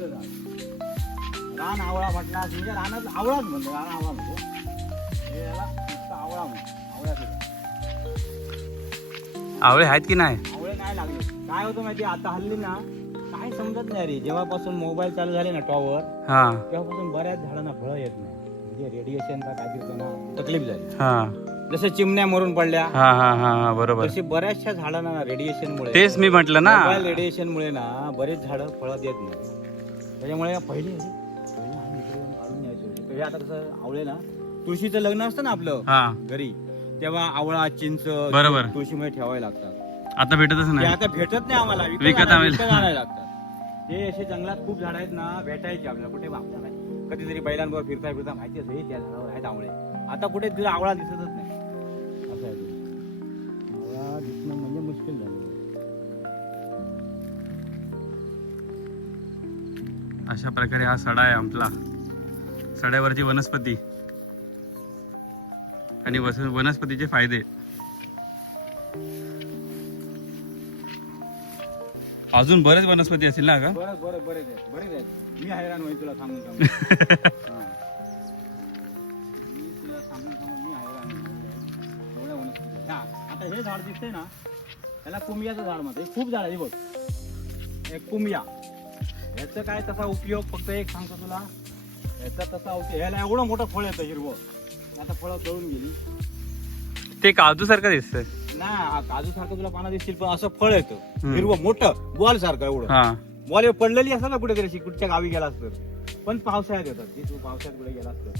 कुंब्याचं झाड रान आवळा म्हटला म्हणजे रानात आवळाच म्हणतो रान आवळा म्हणतो. हे याला नुसतं आवळा म्हणतो आवळ्याचं झाड आवळे आहेत की नाही? आवळे नाही लागले. काय होतं माहिती आता हल्ली ना काय समजत नाही रे. जेव्हापासून मोबाईल चालू झाले ना टॉवर हा. तेव्हापासून बऱ्याच झाडांना फळं येत नाही. म्हणजे रेडिएशनचा काय होतं ना तकलीफ झाली. हा. जसं चिमण्या मरून पडल्या हा हा हा हा बरोबर. तशी बऱ्याचशा झाडांना रेडिएशन मुळे तेच मी म्हटलं ना. रेडिएशन मुळे ना बरेच झाडं फळं देत नाही. त्याच्यामुळे पहिले पहिले आम्ही इकडे येऊन काढून न्यायचो. तर हे आता कसं आवळे ना तुळशीचं लग्न असतं ना आपलं हा. घरी तेव्हा आवळा चिंच बरोबर. तुळशीमुळे ठेवावे लागतात. आता भेटतच ते नाही आता भेटत नाही आम्हाला. विकत आणायला. विकत आणायला लागतात. ते असे जंगलात खूप झाड आहेत ना भेटायचे आपल्याला. कुठे आपल्याला नाही. कधीतरी बैलांवर फिरता फिरता माहिती असं हे त्या झाडावर आहेत आवळे. आता कुठे तुला आवळा दिसतच अशा प्रकारे हा सडा आहे आपला सड्यावरची वनस्पती. आणि वस- वनस्पतीचे फायदे. अजून बरेच वनस्पती असतील ना का बरं बरं बरेच आहेत. बरेच आहेत. मी हैराण होईल तुला सांगून सांगून हा. मी तुला सांगून सांगून मी हैराण होईल. एवढ्या वनस्पती आहेत. हा. आता हे झाड दिसतंय ना त्याला कुंबियाचं झाड म्हणते खूप झाड आहे हे बघ. एक कुंबिया ह्याचं काय तसा उपयोग? फक्त एक सांगतो तुला. ह्याचा तसा उपयोग ह्याला एवढं मोठं फळ येतं हिरवं. आता फळं तळून गेली. ते काजू सारखं दिसतंय. ना काजू सारखं तुला पाना दिसतील पण असं फळ येतं. हिरवं मोठं बॉल सारखं एवढं. हा. बॉल पडलेली असतात ना कुठेतरी कुठच्या गावी गेला असतं. पण पावसाळ्यात येतात. ती तू पावसाळ्यात कुठे गेला असतं.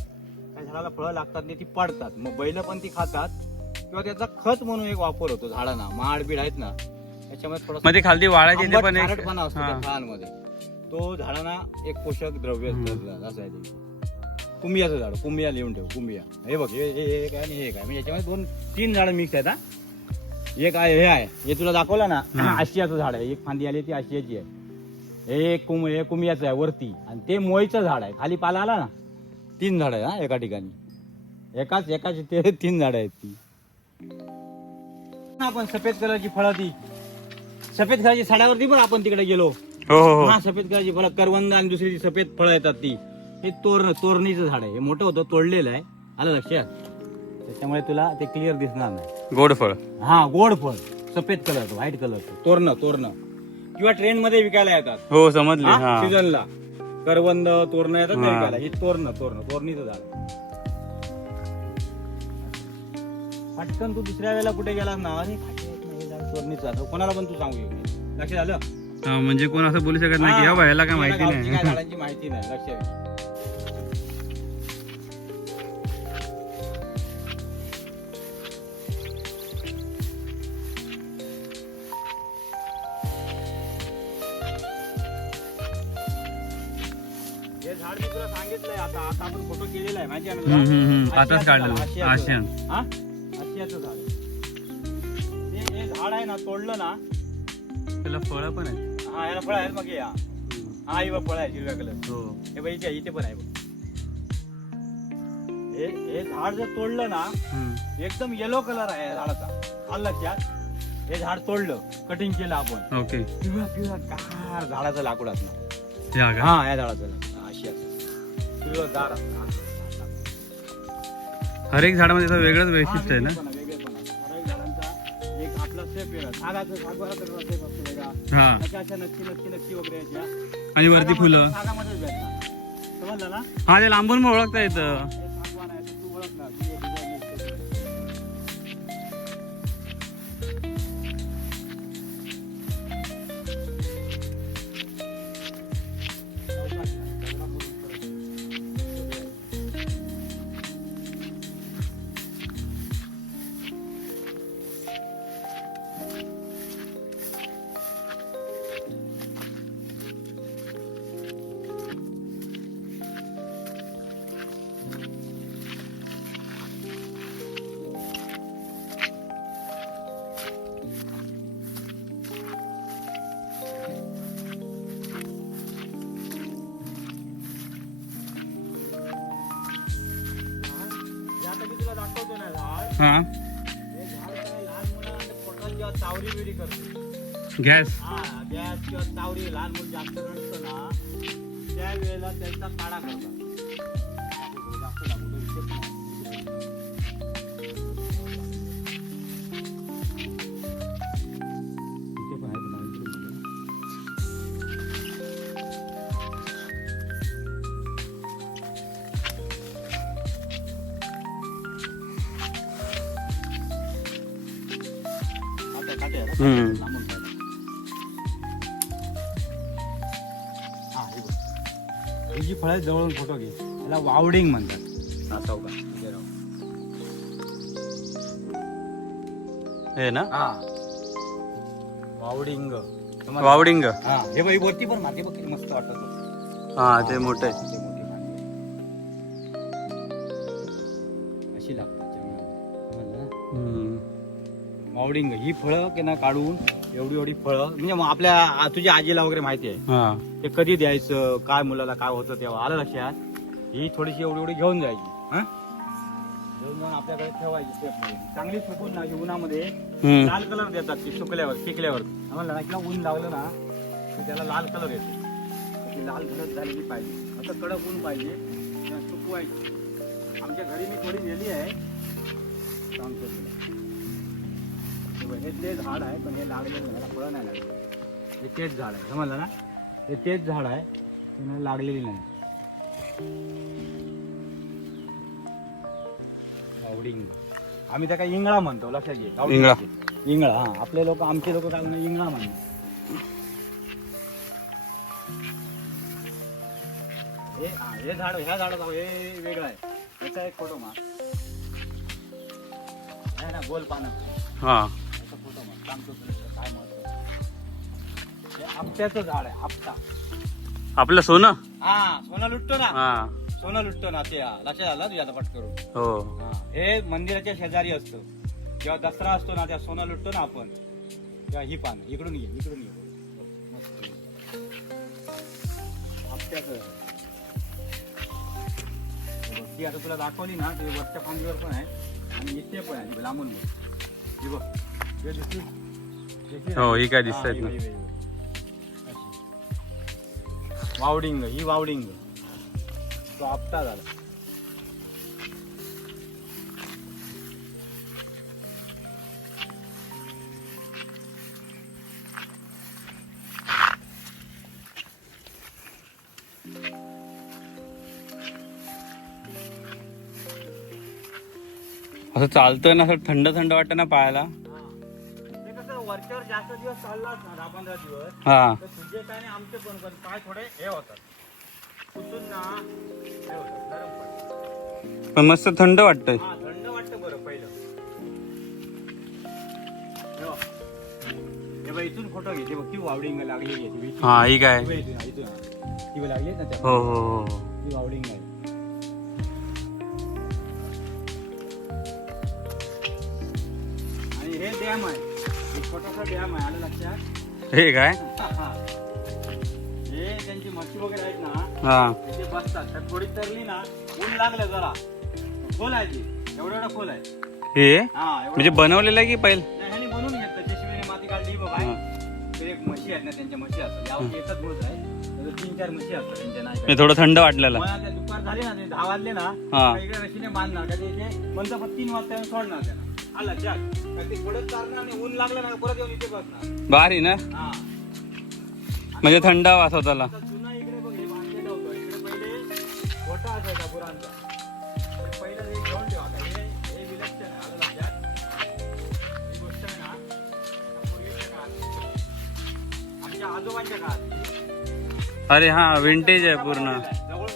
त्या झाडाला फळं लागतात नाही ती पडतात. मग बैल पण ती खातात. किंवा त्याचा खत म्हणून एक वापर होतो झाडांना. माड बीड आहेत ना त्याच्यामुळे थोडं मध्ये खालती वाळायचे पण एक असतो हा. फळांमध्ये. तो झाडांना एक पोषक द्रव्य हम्म. असतं, असं आहे ते. कुंबियाचं झाड कुंबिया लिहून ठेव कुंबिया. हे बघ हे हे एक आहे आणि हे एक आहे म्हणजे याच्यामध्ये दोन तीन झाडं मिक्स आहेत हा. एक आहे हे आहे. हे तुला दाखवलं ना. आशियाचं झाड आहे. एक फांदी आली ती आशियाची आहे. हे एक कुम हे कुंबियाचं आहे वरती. आणि ते मोईचं झाड आहे. खाली पाला आला ना तीन झाड आहे हा एका ठिकाणी. एकाच एकाच ते तीन झाड आहेत ती. आपण सफेद कलरची फळं ती. सफेद कलरची साड्यावरती पण आपण तिकडे गेलो. हो हो हो. हा सफेद कलरची फळं करवंद आणि दुसरी ती सफेद फळं येतात ती. हे तोरण तोरणीचं झाड आहे. हे मोठं होतं तोडलेलं आहे. आलं लक्षात त्याच्यामुळे तुला ते क्लिअर दिसणार नाही. गोड फळ. हा गोड फळ. सफेद कलरचं व्हाईट कलरचं तोरण तोरण. किंवा ट्रेन मध्ये विकायला येतात. हो समजले हा सीझनला करवंद तोरण येतात हा. विकायला. ही तोरण तोरण तोरणीचं झाड. पटकन तू दुसऱ्या वेळेला कुठे गेलास ना? अरे हे झाड तोरणीचं झाड. कोणाला पण तू सांगू शकतो लक्षात आलं? म्हणजे कोण असं बोलू शकत नाही की हा ह्याला काय माहिती नाही झाडांची माहिती नाही लक्षात घे. हे झाड मी तुला सांगितलंय आता आता आपण फोटो केलेला आहे माहिती आहे ना तुला? हम्म, हम्म, हम्म. आताच आशियाचं. झाड. आशियान. हा आशियाचं झाड हे हे झाड आहे ना तोडलं ना त्याला फळ पण आहे हा याला फळ आहेत मग हे हा हा ही बघ फळ आहे हिरव्या कलर हो. हे बघ इथे इथे पण आहे बघ. हे हे झाड जर तोडलं ना. एकदम येलो कलर आहे या झाडाचा. आलं लक्षात? हे झाड तोडलं कटिंग केलं आपण. ओके. पिवळा पिवळा गार झाडाचं लाकूड असणार. या का? हा या झाडाचं. लाकूड. हा, अशी असं पिवळं गार असणार. हर एक झाडामध्ये असं वेगळंच वैशिष्ट्य आहे ना? वेगळेपणा, वेगळेपणा. ठराविक झाडांचा एक आपला वेगळा सागाचं सागवाराचा सेप असतो हा. त्याच्या अशा नक्की नक्की नक्की वगैरे आणि वरती फुलं. सागामध्येच भेटणार समजलं ना? हा ते लांबून ओळखता येतं. आहे तू ओळखणार. तुला दाखवतो ना झाड हा. हे झाड काय लहान मुलं पोटात जेव्हा चावरी बिरी करते. गॅस. हा गॅस किंवा चावरी लहान मुलं जास्त रडतं ना त्या वेळेला त्यांचा काढा करतात. हम्म. हा, हे बघ. ही जी फळं जवळून फोटो घे याला वावडिंग म्हणतात हा चौका इथे राहू. हे ना हा वावडिंग तुम्हाला- वावडिंग हा हे बघ ही वरती पण माती बघ किती मस्त वाटत हा ते मोठे अशी लागतात जमिनीवर. समजलं ना? मावडिंग ही फळं की ना काढून एवढी एवढी फळं. म्हणजे मग आपल्या आ- तुझ्या आजीला वगैरे माहिती आहे. हा. ते कधी द्यायचं काय मुलाला काय होतं तेव्हा. आलं लक्षात? ही थोडीशी एवढी एवढी घेऊन जायची. हं? घेऊन जाऊन आपल्याकडे ठेवायची मध्ये चांगली सुकून ना ही उन्हामध्ये हम्म. लाल कलर देतात ती सुकल्यावर पिकल्यावर. म्हणलं ना किंवा ऊन लागलं ना की त्याला लाल कलर येतो. तर ती लाल भडक झालेली पाहिजे. असं कडक ऊन पाहिजे. किंवा सुकवायची. आमच्या घरी मी थोडी नेली आहे. सांगतो तुला हे हे ते झाड आहे पण हे लागलेलं नाही याला फळं नाही लागले. हे तेच झाड आहे समजलं ना? हे तेच झाड आहे लागलेली नाही. आम्ही त्याला इंगळा म्हणतो लक्षात घे इंगळा. इंगळा. हा. आपले लोक आमचे लोक काय म्हणतात इंगळा म्हणतात. हे झाड ह्या झाडाचा हे वेगळं आहे. याचा एक फोटो मा आहे ना गोल पानं. हा. सांगतो तुला काय महत्त्व हे आपट्याचं झाड आहे आपटा आपलं सोनं? हा सोनं लुटतो ना. हा. सोनं लुटतो ना ते हा. लक्षात आलं तुझ्या आता पट करून हो. हा. हे मंदिराच्या शेजारी असतं. जेव्हा दसरा असतो ना त्या सोनं लुटतो ना आपण. तेव्हा ही पान इकडून ये इकडून ये. मस्त. आपट्याचं झाड. हे बघ, ती आता तुला दाखवली ना ती वरच्या फांदीवर पण आहे. आणि इथे पण आहे लांबून बघ ही बघ. हे दिसली? हो, ही काय हा, दिसतायत ही ना. वावडिंग ही वावडिंग. तो आपटा झाला. असं चालतोय ना असं थंड थंड वाटतं ना पायाला. कसं वरच्यावर जास्त दिवस चाललाच ना दहा पंधरा दिवस. हा. तर तुझे काय आणि आमचे पण पण पाय थोडे हे होतात. कुठून ना हे होतात नरम पडतात. पण मस्त थंड वाटतंय. हा थंड वाटतं बरं पहिलं. हे बघ. हे बघ इथून फोटो घे ते बघ ती वावडिंग लागलेली आहे ती इथून. हा ही काय? इथून, इथून. ती बघ लागली ना त्या. हो हो हो. ती वावडिंग आहे. आणि हे डॅम आहे. छोटासा डॅम आहे आलं लक्षात. हे काय? हे त्यांची मच्छी वगैरे आहेत ना हा. तिथे बसतात तर थोडी तरली ना ऊन लागलं जरा. खोल आहे ती. एवढं एवढं खोल आहे. हे? हा म्हणजे बनवलेलं आहे की पहिले? नाही, ह्याने बनवून घेतलं. जेशिबीने माती काढली बघ ते एक म्हशी आहेत ना त्यांच्या म्हशी असतात. यावर एकच आहे. तीन चार म्हशी असतात त्यांच्या नाही थोडं थंड वाटलेलं. दुपार झाली ना ते दहा वाजले ना हा. इकडे रशीने बांधणार का ते? इथे म्हणतं पण तीन वाजता सोडणार त्याला आला जाग का ते थोडं चालणार आणि ऊन लागलं ना परत येऊन इथे बसणार. भारी ना? हा. म्हणजे थंड हवा स्वतःला आता जुना इकडे बघ हे बांधलेलं होतं इकडे पहिले गोटा असायचा गुरांचा. पण पहिलं हे घेऊन ठेवा आता. हे हे विलक्षण आहे. आलं लक्षात? ही गोष्ट आहे ना त्या पूर्वीच्या काळात. आमच्या आजोबांच्या काळात. अरे हा विंटेज आहे पूर्ण. जवळ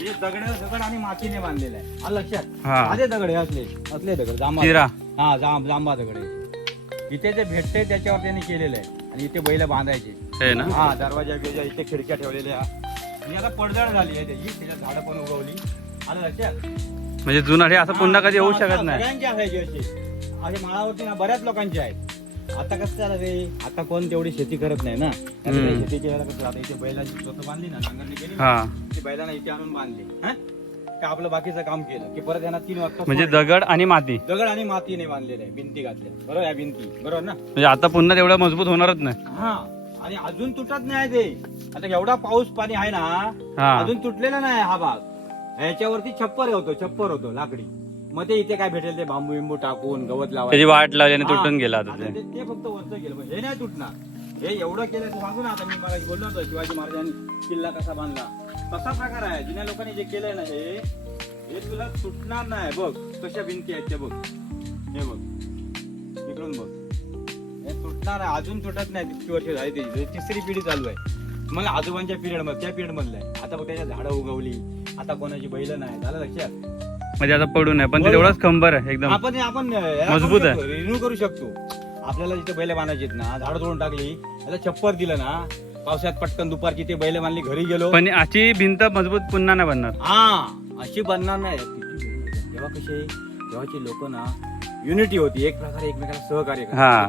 हे दगड दगड आणि मातीने बांधलेलं आहे. लक्षात? हा. साधे दगड असले असले दगड जांभा चिरा. हा जांब जांबा दगड आहे. इथे जे भेटते त्याच्यावर त्यांनी केलेलं आहे. आणि इथे बैल बांधायचे. हे ना? हा दरवाजा बिजा इथे खिडक्या ठेवलेल्या. आणि आता पडझड झाली आहे त्याची. त्याच्यात झाडं पण उगवली. आलं लक्षात? म्हणजे जुना हे असं पुन्हा कधी होऊ शकत नाही. सगळ्यांची असायची अशी असे माळावरती ना बऱ्याच लोकांची आहेत. आता कसं झालं रे? आता कोण तेवढी शेती करत नाही ना? आता हम्म. वेळेला कसं आता इथे बैलाची स्वतः बांधली ना नांगरणी केली ना, हा. ती बैलांना इथे आणून बांधली. हा? का आपलं बाकीचं काम केलं? की परत यांना तीन वाजता म्हणजे सोडलं. दगड आणि माती. दगड आणि मातीने बांधलेले आहे भिंती घातल्या बरोबर या भिंती. बरोबर ना? म्हणजे आता पुन्हा तेवढं मजबूत होणारच नाही. हा. आणि अजून तुटत नाही ते. आता एवढा पाऊस पाणी आहे ना हा. अजून तुटलेला नाही हा भाग. ह्याच्यावरती छप्पर होतो छप्पर होतो लाकडी. मग ते इथे काय भेटेल ते बांबू बिंबू टाकून गवत त्याची लावायचं वाट लावली आणि. तुटून गेला आता आता ते. ते ते फक्त वरचं गेलं. पण हे नाही तुटणार. हे एवढं केलं तर सांगू ना आता मी मला बोललो होतो शिवाजी महाराजांनी किल्ला कसा बांधला. तसा प्रकार आहे. जुन्या लोकांनी जे केलंय ना हे हे तुला तुटणार नाही. बघ कशा भिंती आहेत ते बघ. हे बघ. इकडून बघ. हे तुटणार आहे. अजून तुटत नाही तितकी वर्ष झाली त्याची. तिसरी पिढी चालू आहे. मग आजोबांच्या पिरियडमध्ये त्या पिरियड मधलं आहे आता बघ त्याच्या झाडं उगवली. आता कोणाची बैल नाही. झालं लक्षात? म्हणजे आता पडू नये पण ते तेवढाच खंबर आहे एकदम. आपण आपण मजबूत आहे. रिन्यू करू शकतो. आपल्याला जिथे बैल बांधायची ना झाड तोडून टाकली त्याला छप्पर दिलं ना पावसात पटकन दुपारची ते बैल बांधली घरी गेलो. पण याची भिंत मजबूत पुन्हा नाही बनणार. हा अशी बनणार नाही. तेव्हा कसे तेव्हाची लोक ना युनिटी होती. एक प्रकारे एकमेकाला सहकार्य.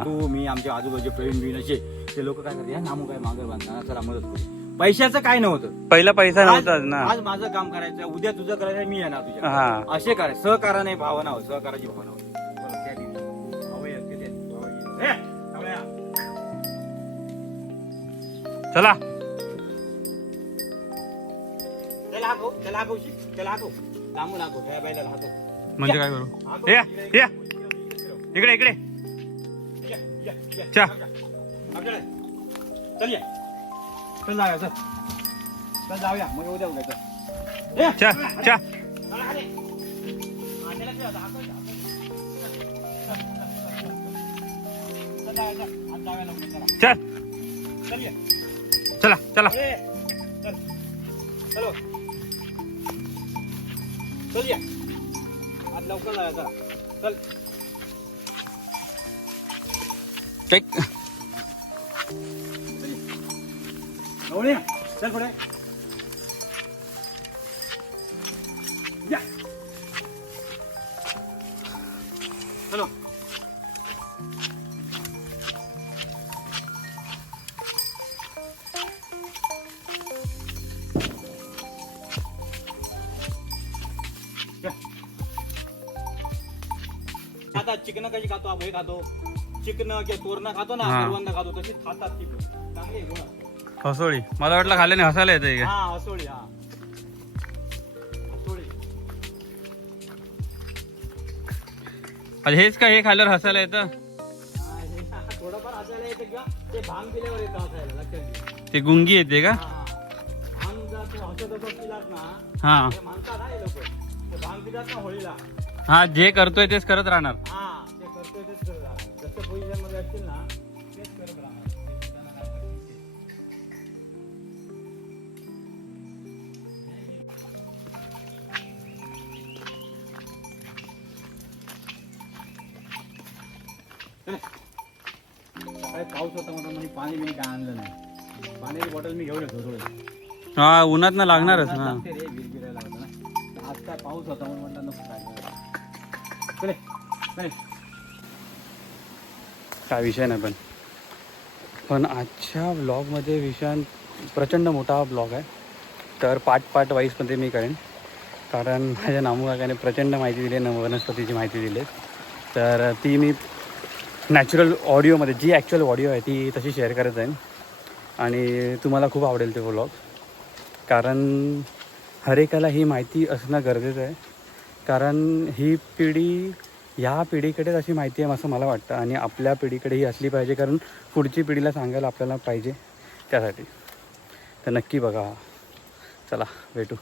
तू मी आमच्या आजूबाजूचे प्रवीण बिन असे ते लोक काय करतात "या नामू काय मागे बांधताना चला मदत करू. पैशाचं काय नव्हतं. पहिला पैसा आज नव्हताच ना. आज माझं काम करायचं उद्या तुझं करायचं मी येणार तुझ्या हा. असे काय सहकाराने भावना हो सहकाराची भावना हो. चला. त्याला त्याला त्याला. लांबून बाईला. म्हणजे काय करू? हे, इकडे. इकडे, या, या, या. चा. चल या. चल जाऊया चल चल जाऊया मग उद्या उद्या चल हे, चा चा चला, खाली. हा, त्याला ठेव आता, हाकव, हाकव. चल, चल, चल, चल. चल, जाऊया, चल. आज जाऊया लवकर, चला. चल चल ये. चला चला ए, चल. चलो. चल ये. आज लवकर जाऊया चला. चल चेक गवळी, चल पुढे या. चलो या. आता चिकन कशी खातो आपण हे खातो चिकन किंवा तोरणं खातो ना हा. करवंद खातो तशीच खातात चिकन चांगली आहे हसोळी. मला वाटलं खाल्ल्याने हसायला येतं का? हा असोळी हा. असोळी आता हेच का हे खाल्ल्यावर हसायला येतं? हा, हे थोडंफार हसायला येतं किंवा ते भांग पिल्यावर येतं हसायला लक्षात घे. ते गुंगी येते का? हा, हा. भांग जर तू हसत हसत पिलास ना हा. ते म्हणतात ना हे लोक ते भांग पितात ना होळीला. हा जे करतोय तेच करत राहणार. हा ते करतोय तेच करत जसं पोझिशनमध्ये असतील ना तेच करत राहणार. पाऊस होता म्हणून मी पाणी मी काय आणलं नाही. पाण्याची बॉटल मी घेऊन येतो थोडी हा उन्हात ना लागणारच रे होतं ना. आज काय पाऊस होता म्हणून म्हटलं नको काय. चले चले. काय विषय नाही पण. पण आजच्या ब्लॉगमध्ये विषय प्रचंड मोठा ब्लॉग आहे. तर पार्ट पार्ट वाईजमध्ये मी करेन. कारण माझ्या नामू काकाने प्रचंड माहिती दिली आहे वनस्पतीची माहिती दिली आहे. तर ती मी नॅचरल ऑडिओमध्ये जी ॲक्च्युअल ऑडिओ आहे ती तशी शेअर करत जाईन. आणि तुम्हाला खूप आवडेल ते व्लॉग कारण हरेकाला ही माहिती असणं गरजेचं आहे. कारण ही पिढी ह्या पिढीकडेच अशी माहिती आहे असं मला वाटतं. आणि आपल्या पिढीकडे ही असली पाहिजे कारण पुढची पिढीला सांगायला आपल्याला पाहिजे त्यासाठी. तर नक्की बघा. चला भेटू.